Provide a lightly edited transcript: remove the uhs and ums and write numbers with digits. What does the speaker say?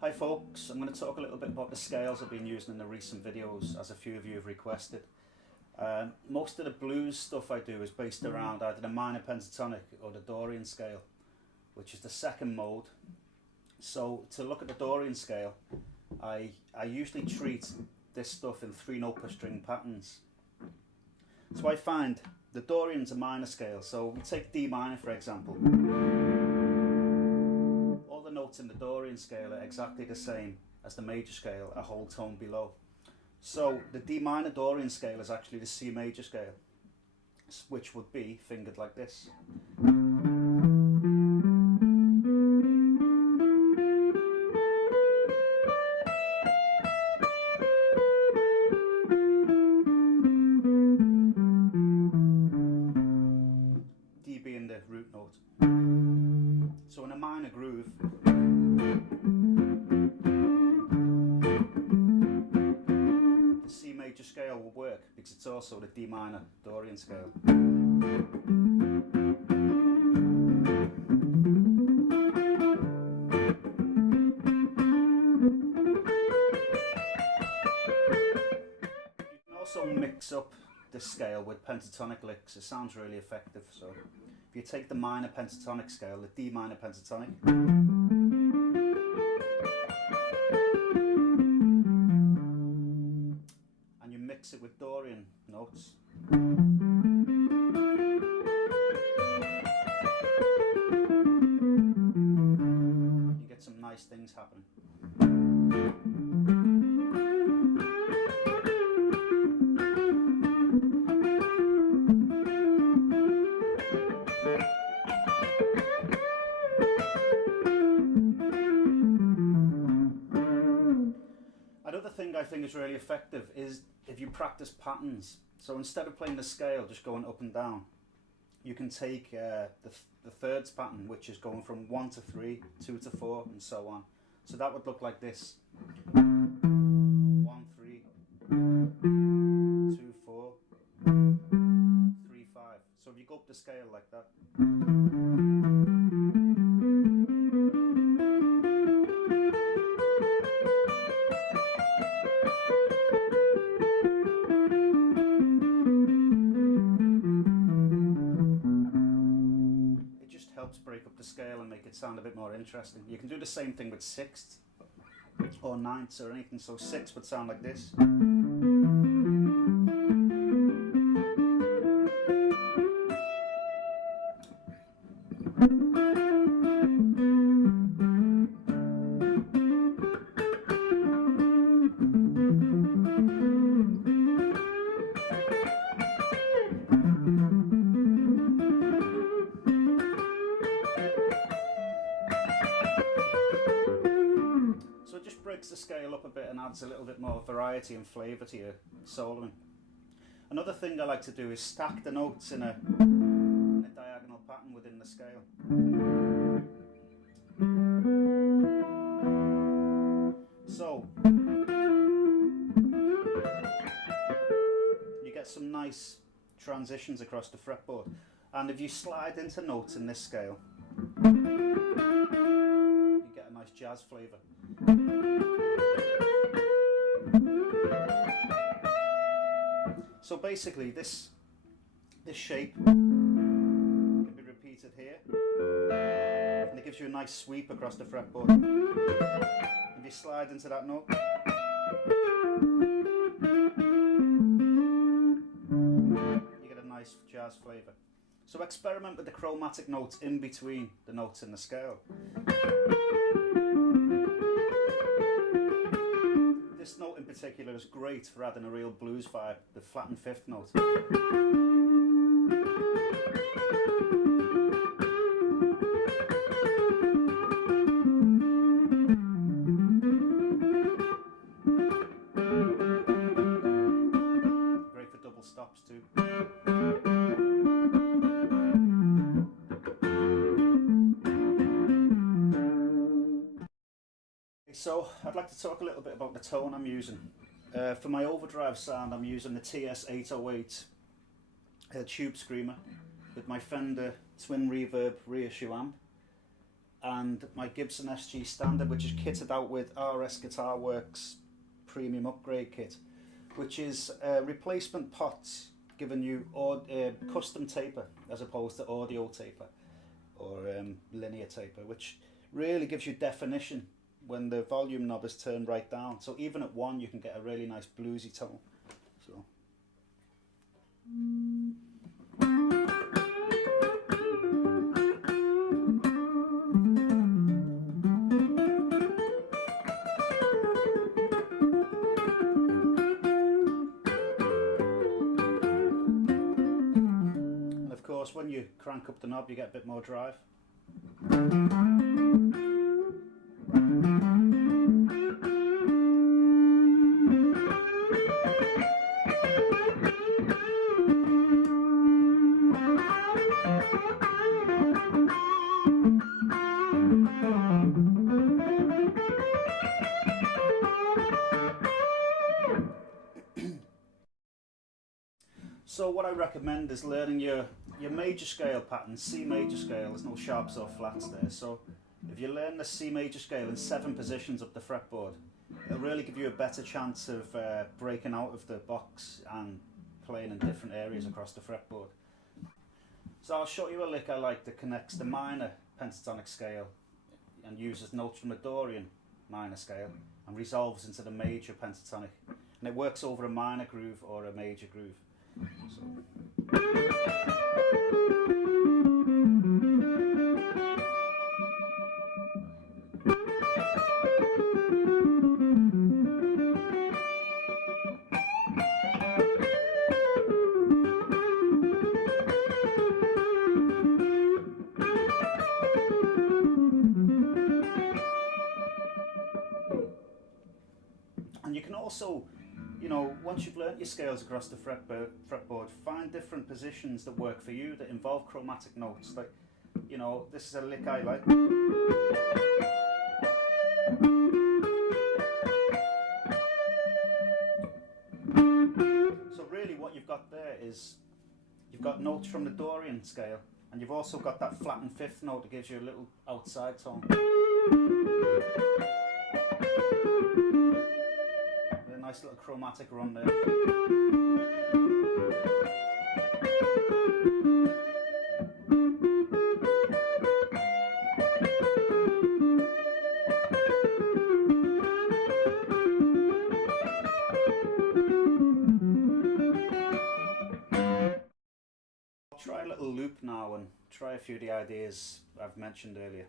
Hi folks, I'm going to talk a little bit about the scales I've been using in the recent videos, as a few of you have requested. Most of the blues stuff I do is based around either the minor pentatonic or the Dorian scale, which is the second mode. So to look at the Dorian scale, I usually treat this stuff in 3-note per string patterns. So I find the Dorian's a minor scale, so we take D minor for example. All the notes in the Dorian scale are exactly the same as the major scale, a whole tone below. So the D minor Dorian scale is actually the C major scale, which would be fingered like this. D being the root note. So in a minor groove, the C major scale will work because it's also the D minor Dorian scale. You can also mix up the scale with pentatonic licks. It sounds really effective. So if you take the minor pentatonic scale, the D minor pentatonic, and you mix it with Dorian notes, you get some nice things happening. Another thing I think is really effective is if you practice patterns. So instead of playing the scale just going up and down, you can take the thirds pattern, which is going from 1 to 3, 2 to 4, and so on. So that would look like this: 1, 3, 2, 4, 3, 5. So if you go up the scale like that, helps break up the scale and make it sound a bit more interesting. You can do the same thing with sixths or ninths or anything. So 6 would sound like this. Breaks the scale up a bit and adds a little bit more variety and flavour to your soloing. Another thing I like to do is stack the notes in a diagonal pattern within the scale. So you get some nice transitions across the fretboard, and if you slide into notes in this scale, you get a nice jazz flavour. So basically this shape can be repeated here, and it gives you a nice sweep across the fretboard. If you slide into that note, you get a nice jazz flavour. So experiment with the chromatic notes in between the notes in the scale. This note in particular is great for adding a real blues vibe, the flattened fifth note. Great for double stops too. So I'd like to talk a little bit about the tone I'm using. For my overdrive sound, I'm using the TS808 Tube Screamer with my Fender Twin Reverb reissue amp. and my Gibson SG Standard, which is kitted out with RS Guitar Works Premium Upgrade Kit, which is replacement pots giving you custom taper as opposed to audio taper or linear taper, which really gives you definition when the volume knob is turned right down. So even at 1 you can get a really nice bluesy tone. So. And of course when you crank up the knob you get a bit more drive. So what I recommend is learning your major scale pattern, C major scale. There's no sharps or flats there. So if you learn the C major scale in 7 positions up the fretboard, it'll really give you a better chance of breaking out of the box and playing in different areas across the fretboard. So I'll show you a lick I like that connects the minor pentatonic scale and uses notes from the Dorian minor scale and resolves into the major pentatonic. And it works over a minor groove or a major groove. So. And you can also, you know, once you've learnt your scales across the fretboard, find different positions that work for you that involve chromatic notes. Like, you know, this is a lick I like. So really what you've got there is, you've got notes from the Dorian scale, and you've also got that flattened 5th note that gives you a little outside tone. A nice little chromatic run there. I'll try a little loop now and try a few of the ideas I've mentioned earlier.